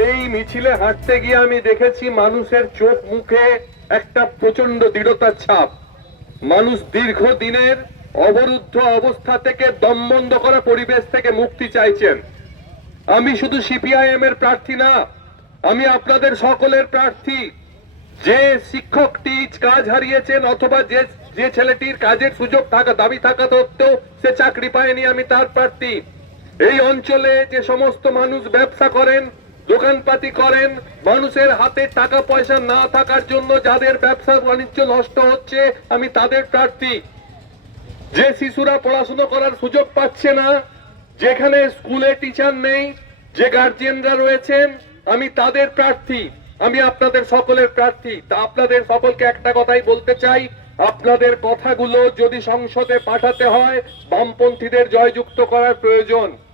এই মিছিলে হাঁটতে গিয়ে আমি দেখেছি মানুষের চোখ মুখে একটা প্রচণ্ড দৃঢ়তার ছাপ। মানুষ দীর্ঘ দিনের অবরুদ্ধ অবস্থা থেকে দম বন্ধ করা পরিবেশ থেকে মুক্তি চাইছেন। আমি শুধু সিপিআইএম এর প্রার্থী না, আমি আপনাদের সকলের প্রার্থী। যে শিক্ষকটি কাজ হারিয়েছেন অথবা যে যে ছেলেটির কাজের সুযোগ থাকা, দাবি থাকা সত্ত্বেও সে চাকরি পায়নি, আমি তার প্রার্থী। এই অঞ্চলে যে সমস্ত মানুষ ব্যবসা করেন দোকানপাতি করেন, মানুষের হাতে টাকা পয়সা না থাকার জন্য যাদের ব্যবসা বাণিজ্য নষ্ট হচ্ছে, আমি তাদের প্রার্থী। যে শিশুরা পড়াশোনা করার সুযোগ পাচ্ছে না, যেখানে স্কুলে টিচার নেই, যে গার্জিয়ানরা রয়েছেন, আমি তাদের প্রার্থী। আমি আপনাদের সকলের প্রার্থী। তা আপনাদের সকলকে একটা কথাই বলতে চাই, আপনাদের কথাগুলো যদি সংসদে পাঠাতে হয়, বামপন্থীদের জয়যুক্ত করার প্রয়োজন।